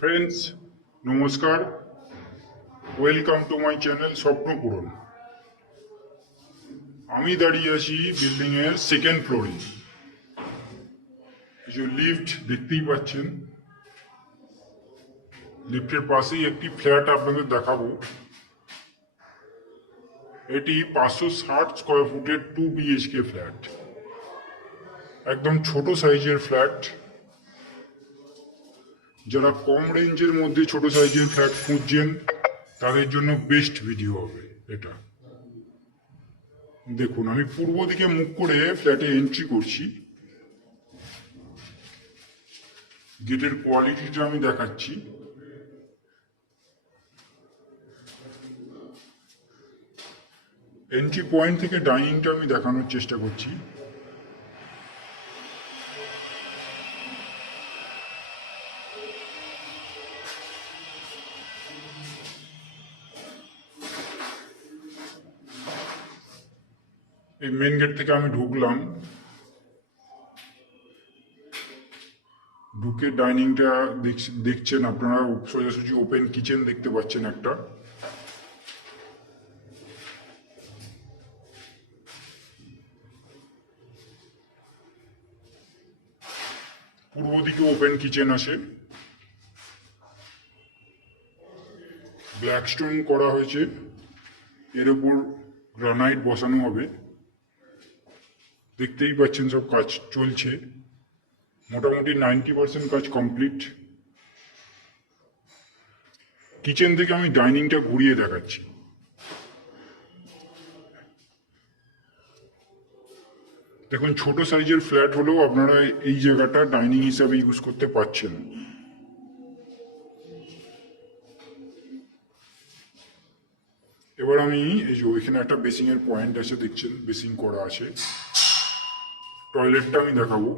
Friends, নমস্কার। Welcome to my channel স্বপ্ন পূরণ। আমি দাঁড়িয়ে আছি বিল্ডিং এর সেকেন্ড ফ্লোরে। কিছু লিফট দেখতেই পাচ্ছেন। লিফটের পাশেই একটি ফ্ল্যাট আপনাদের দেখাবো। এটি 560 স্কোয়ার ফুটের 2 BHK ফ্ল্যাট। একদম ছোট সাইজের ফ্ল্যাট। যারা কম রেঞ্জের মধ্যে ছোট সাইজের ফ্ল্যাট খুঁজছেন তাদের জন্য বেস্ট ভিডিও হবে এটা। দেখুন, আমি পূর্ব দিকে মুখ করে ফ্ল্যাটে এন্ট্রি করছি। গেটের কোয়ালিটিটা আমি দেখাচ্ছি। এন্ট্রি পয়েন্ট থেকে ডাইনিংটা আমি দেখানোর চেষ্টা করছি। এই মেন গেট থেকে আমি ঢুকলাম। ঢুকে ডাইনিংটা দেখছেন আপনারা, সোজাসুজি ওপেন কিচেন দেখতে পাচ্ছেন একটা। পূর্ব দিকে ওপেন কিচেন আসে। ব্ল্যাক স্টোন করা হয়েছে, এর উপর গ্রানাইট বসানো হবে। দেখতেই পাচ্ছেন সব কাজ চলছে, মোটামুটি 90% কাজ কমপ্লিট। কিচেন থেকে আমি ডাইনিংটা ঘুরিয়ে দেখাচ্ছি। দেখুন, ছোট সাইজের ফ্ল্যাট হলেও আপনারা এই জায়গাটা ডাইনিং হিসাবে ইউজ করতে পারছেন। এবার আমি এই যে ওইখানে একটা বেসিং এর পয়েন্ট আছে, দেখছেন বেসিং করা আছে। টয়লেটটা আমি দেখাবো।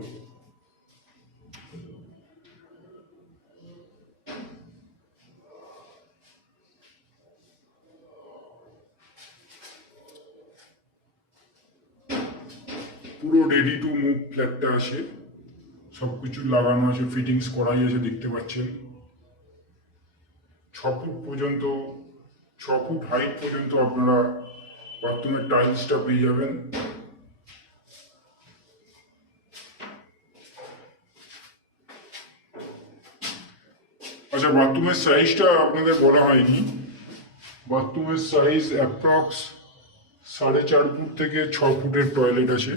পুরো রেডি টু মুভ ফ্ল্যাটটা আছে, সবকিছু লাগানো আছে, ফিটিংস করাই আছে, দেখতে পাচ্ছেন। 6 ফুট হাইট পর্যন্ত আপনারা বাথরুমের টাইলসটা পেয়ে যাবেন। আচ্ছা, বাথরুমের সাইজটা আপনাদের বলা হয়নি। বাথরুমের সাইজ অ্যাপ্রক্স 4.5 ফুট থেকে 6 ফুটের টয়লেট আছে।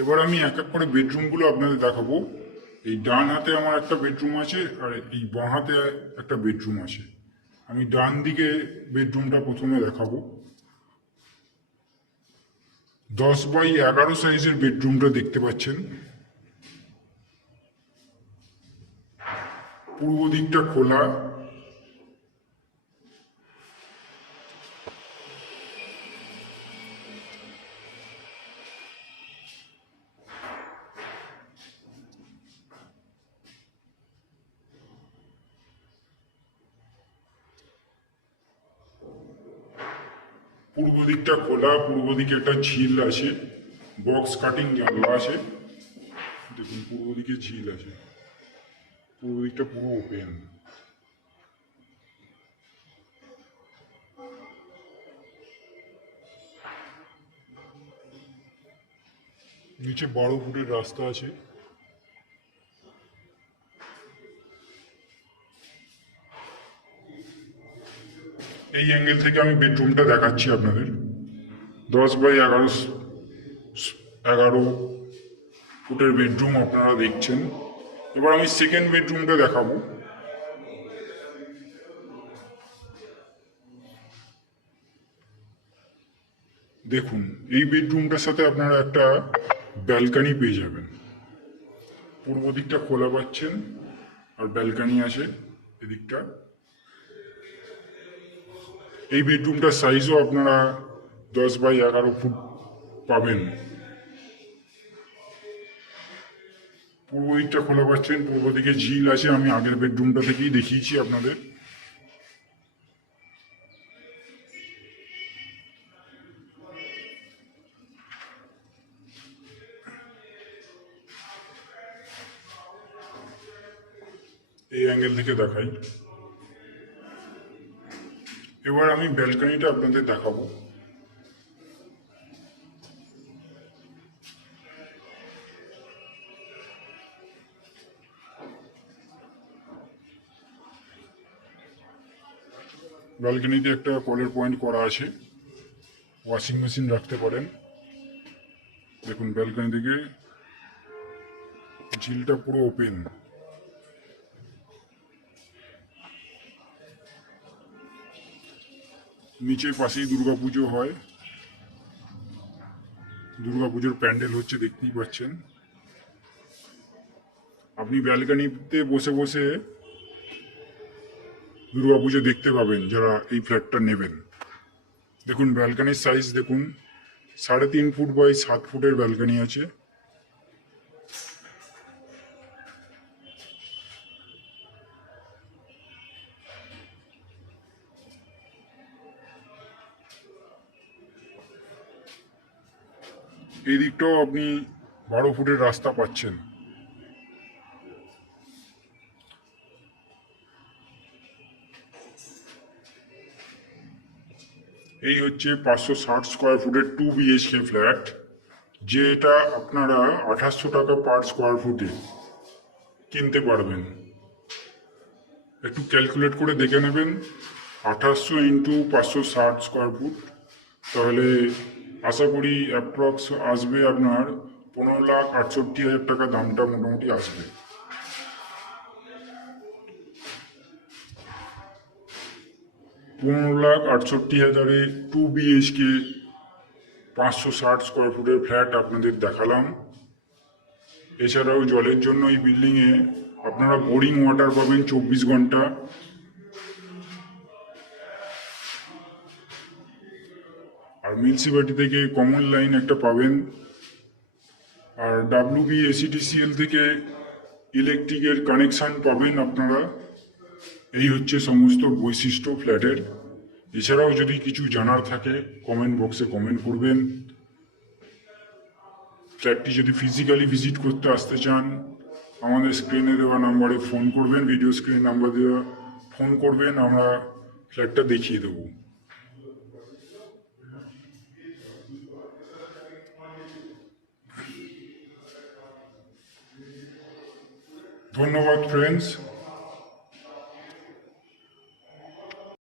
এবার আমি এক এক করে বেডরুমগুলো আপনাদের দেখাবো। এই ডান হাতে আমার একটা বেডরুম আছে, আর এই বাঁ হাতে একটা বেডরুম আছে। আমি ডান দিকে বেডরুমটা প্রথমে দেখাবো। 10x11 সাইজের বেডরুমটা দেখতে পাচ্ছেন। পূর্ব দিকটা খোলা। পূর্ব দিকটা খোলা, পূর্ব দিকে একটা ঝিল আছে, বক্স কাটিং জানলা আছে। দেখুন, পূর্ব দিকে ঝিল আছে, পূর্ব দিকটা পুরো ওপেন। নিচে 12 ফুটের রাস্তা আছে। এই অ্যাঙ্গেল থেকে আমি বেডরুমটা দেখাচ্ছি আপনাদের। 10x11 ফুটের বেডরুম আপনারা দেখছেন। এবার আমি সেকেন্ড বেডরুমটা দেখাবো। দেখুন, এই বেডরুমটার সাথে আপনারা একটা ব্যালকানি পেয়ে যাবেন। পূর্ব দিকটা খোলা পাচ্ছেন, আর ব্যালকানি আছে এদিকটা। এই বেডরুমটার সাইজও আপনারা 10x11 ফুট পাবেন। পূর্ব দিকটা খোলা পাচ্ছেন, পূর্ব দিকে ঝিল আছে। আমি আগের বেডরুমটা থেকেই দেখিয়েছি আপনাদের। এই অ্যাঙ্গেল থেকে দেখাই। এবার আমি ব্যালকনিটা আপনাদের দেখাবো। ব্যালকনিতে একটা কলের পয়েন্ট করা আছে, ওয়াশিং মেশিন রাখতে পারেন। দেখুন ব্যালকনি থেকে ঝিলটা পুরো ওপেন। নিচের পাশেই দুর্গাপুজো হয়, দুর্গাপুজোর প্যান্ডেল হচ্ছে, দেখতেই পাচ্ছেন। আপনি ব্যালকনিতে বসে বসে দুর্গাপুজো দেখতে পাবেন যারা এই ফ্ল্যাটটা নেবেন। দেখুন ব্যালকনির সাইজ দেখুন, 3.5 ফুট বাই 7 ফুটের ব্যালকনি আছে। এই দিকটাও আপনি 12 ফুটের রাস্তা পাচ্ছেন। এই হচ্ছে 560 স্কোয়ার ফুটের 2 BHK ফ্ল্যাট, যেটা আপনারা 2800 টাকা পার স্কোয়ার ফুটে কিনতে পারবেন। একটু ক্যালকুলেট করে দেখে নেবেন, 2800 ইন্টু 560 স্কোয়ার ফুট, তাহলে আশা করি অ্যাপ্রক্স আসবে আপনার 15,68,000 টাকা দামটা মোটামুটি আসবে। 15,68,000 2 BHK 560 স্কোয়ার ফুটের ফ্ল্যাট আপনাদের দেখালাম। এছাড়াও জলের জন্য এই বিল্ডিংয়ে আপনারা বোরিং ওয়াটার পাবেন 24 ঘন্টা। আর মিউনিসিপ্যালিটি থেকে কমন লাইন একটা পাবেন, আর WBACTCL থেকে ইলেকট্রিকের কানেকশান পাবেন আপনারা। এই হচ্ছে সমস্ত বৈশিষ্ট্য ফ্ল্যাটের। এছাড়াও যদি কিছু জানার থাকে কমেন্ট বক্সে কমেন্ট করবেন। ফ্ল্যাটটি যদি ফিজিক্যালি ভিজিট করতে আসতে চান, আমাদের স্ক্রিনে দেওয়া নাম্বারে ফোন করবেন, ভিডিও স্ক্রিনে নাম্বার দেওয়া ফোন করবেন, আমরা ফ্ল্যাটটা দেখিয়ে দেবো। ধন্যবাদ ফ্রেন্ডস।